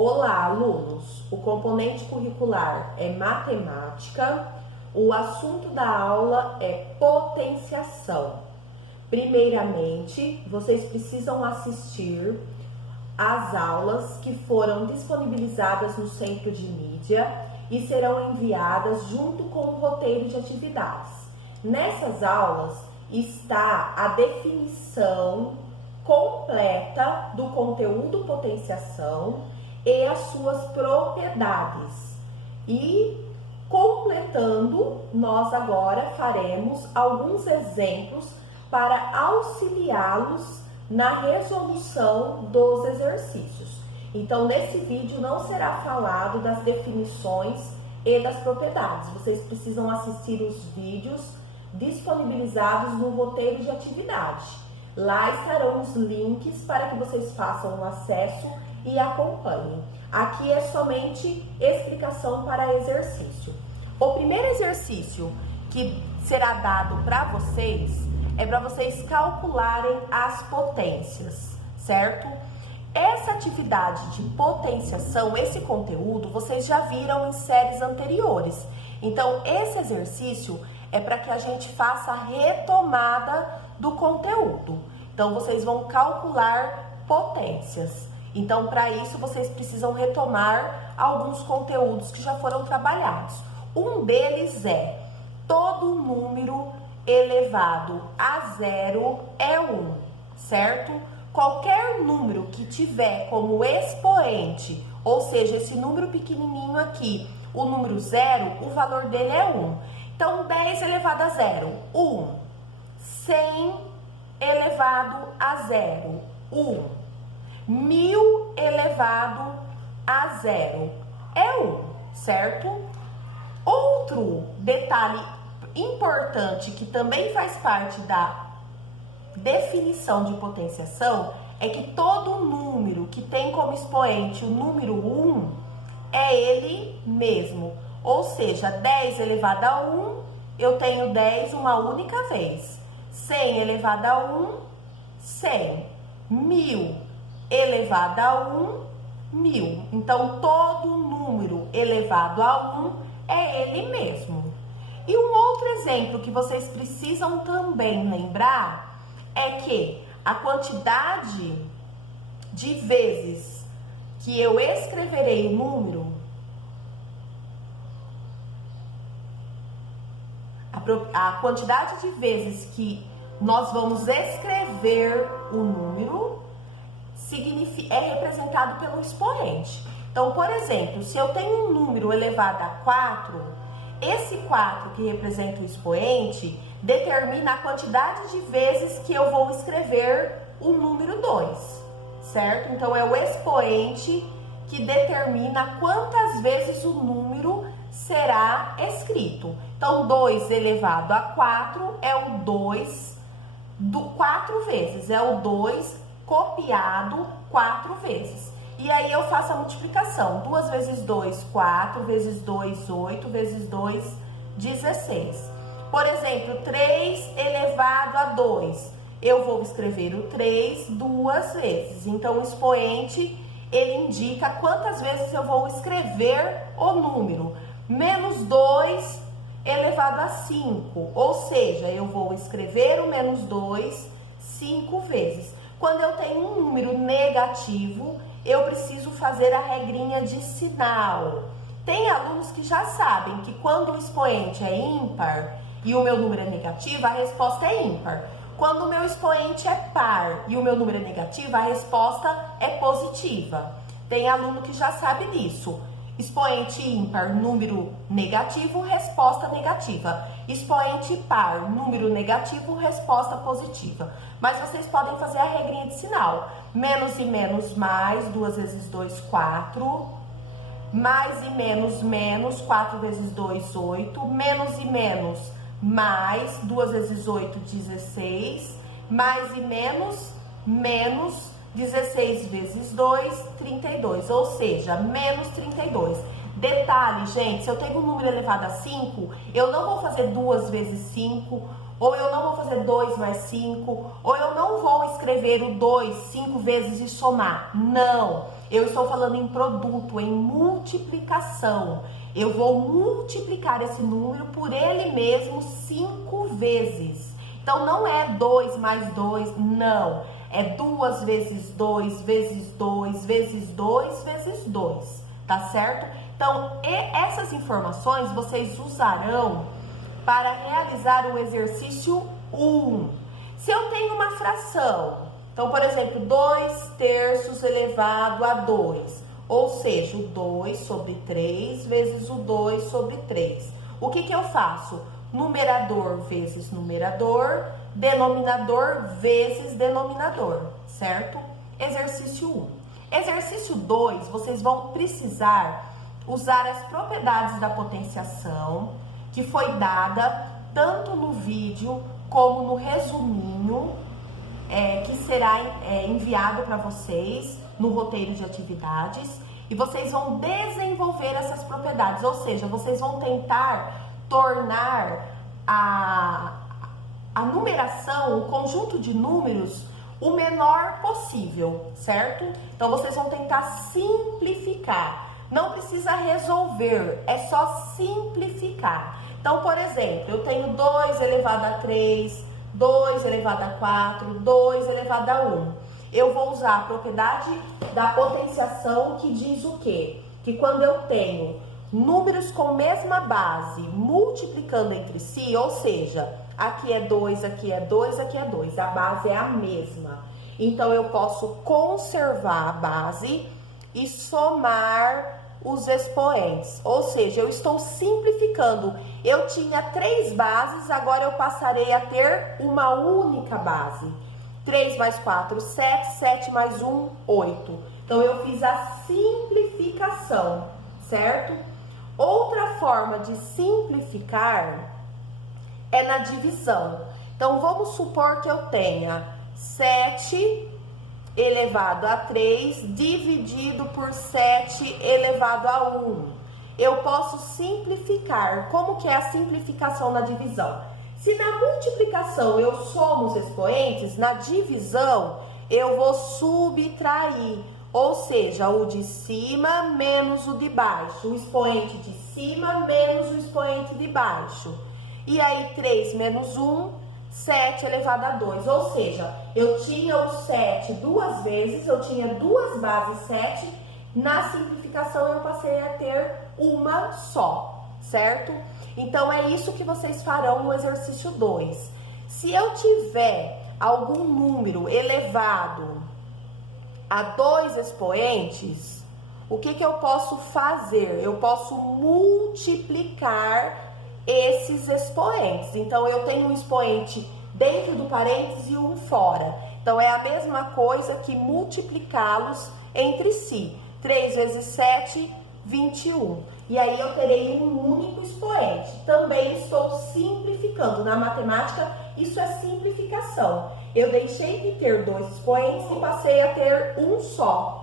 Olá, alunos! O componente curricular é matemática, o assunto da aula é potenciação. Primeiramente, vocês precisam assistir às aulas que foram disponibilizadas no Centro de Mídia e serão enviadas junto com o roteiro de atividades. Nessas aulas está a definição completa do conteúdo potenciação e as suas propriedades. E completando, nós agora faremos alguns exemplos para auxiliá-los na resolução dos exercícios. Então, nesse vídeo não será falado das definições e das propriedades. Vocês precisam assistir os vídeos disponibilizados no roteiro de atividade. Lá estarão os links para que vocês façam o acesso e acompanhem. Aqui é somente explicação para exercício. O primeiro exercício que será dado para vocês é para vocês calcularem as potências, certo? Essa atividade de potenciação, esse conteúdo, vocês já viram em séries anteriores. Então, esse exercício é para que a gente faça a retomada do conteúdo. Então, vocês vão calcular potências. Então, para isso, vocês precisam retomar alguns conteúdos que já foram trabalhados. Um deles é: todo número elevado a zero é 1, certo? Qualquer número que tiver como expoente, ou seja, esse número pequenininho aqui, o número 0, o valor dele é 1. Então, 10 elevado a 0, 1. 100 elevado a 0, 1. 1000 elevado a 0 é 1, certo? Outro detalhe importante que também faz parte da definição de potenciação é que todo número que tem como expoente o número 1 é ele mesmo. Ou seja, 10 elevado a 1, eu tenho 10 uma única vez. 100 elevado a 1, 100. 1000 elevado a 1, 1000. Então, todo número elevado a 1 é ele mesmo. E um outro exemplo que vocês precisam também lembrar é que a quantidade de vezes que eu escreverei o número, a quantidade de vezes que nós vamos escrever o número é representado pelo expoente. Então, por exemplo, se eu tenho um número elevado a 4, esse 4 que representa o expoente determina a quantidade de vezes que eu vou escrever o número 2, certo? Então, é o expoente que determina quantas vezes o número será escrito. Então, 2 elevado a 4 é o 2 4 vezes, é o 2 copiado 4 vezes. E aí eu faço a multiplicação. 2 vezes 2, 4, vezes 2, 8, vezes 2, 16. Por exemplo, 3 elevado a 2. Eu vou escrever o 3 duas vezes. Então, o expoente, ele indica quantas vezes eu vou escrever o número. Menos 2 elevado a 5. Ou seja, eu vou escrever o menos 2 5 vezes. Quando eu tenho um número negativo, eu preciso fazer a regrinha de sinal. Tem alunos que já sabem que quando o expoente é ímpar e o meu número é negativo, a resposta é ímpar. Quando o meu expoente é par e o meu número é negativo, a resposta é positiva. Tem aluno que já sabe disso. Expoente ímpar, número negativo, resposta negativa. Expoente par, número negativo, resposta positiva. Mas vocês podem fazer a regrinha de sinal. Menos e menos mais, 2 vezes 2, 4. Mais e menos, menos, 4 vezes 2, 8. Menos e menos, mais, 2 vezes 8, 16. Mais e menos, menos, 16 vezes 2, 32, ou seja, menos 32. Detalhe, gente, se eu tenho um número elevado a 5, eu não vou fazer 2 vezes 5, ou eu não vou fazer 2 mais 5, ou eu não vou escrever o 2 5 vezes e somar. Não, eu estou falando em produto, em multiplicação. Eu vou multiplicar esse número por ele mesmo 5 vezes. Então, não é 2 mais 2, não. É 2 vezes 2, vezes 2, vezes 2, vezes 2, tá certo? Então, essas informações vocês usarão para realizar o exercício 1. Se eu tenho uma fração, então, por exemplo, 2/3 elevado a 2, ou seja, o 2 sobre 3 vezes o 2 sobre 3. O que eu faço? Numerador vezes numerador, denominador vezes denominador, certo? Exercício 1. Exercício 2, vocês vão precisar usar as propriedades da potenciação, que foi dada tanto no vídeo como no resuminho, que será enviado para vocês no roteiro de atividades, e vocês vão desenvolver essas propriedades, ou seja, vocês vão tentar tornar a numeração, o conjunto de números, o menor possível, certo? Então, vocês vão tentar simplificar. Não precisa resolver, é só simplificar. Então, por exemplo, eu tenho 2 elevado a 3, 2 elevado a 4, 2 elevado a 1. Eu vou usar a propriedade da potenciação, que diz o quê? Que quando eu tenho números com mesma base multiplicando entre si, ou seja, aqui é 2, aqui é 2, aqui é 2, a base é a mesma. Então, eu posso conservar a base e somar os expoentes, ou seja, eu estou simplificando. Eu tinha 3 bases, agora eu passarei a ter uma única base. 3 mais 4, 7, 7 mais 1, 8. Então, eu fiz a simplificação, certo? Outra forma de simplificar é na divisão. Então, vamos supor que eu tenha 7 elevado a 3 dividido por 7 elevado a 1. Eu posso simplificar. Como que é a simplificação na divisão? Se na multiplicação eu somo os expoentes, na divisão eu vou subtrair, ou seja, o de cima menos o de baixo, o expoente de cima menos o expoente de baixo. E aí 3 menos 1, 7 elevado a 2, ou seja, eu tinha o 7 2 vezes, eu tinha 2 bases 7, na simplificação eu passei a ter uma só, certo? Então, é isso que vocês farão no exercício 2. Se eu tiver algum número elevado a 2 expoentes, o que eu posso fazer? Eu posso multiplicar esses expoentes. Então, eu tenho um expoente dentro do parênteses e um fora. Então, é a mesma coisa que multiplicá-los entre si. 3 vezes 7, 21. E aí, eu terei um único expoente. Também estou simplificando. Na matemática, isso é simplificação. Eu deixei de ter 2 expoentes e passei a ter um só.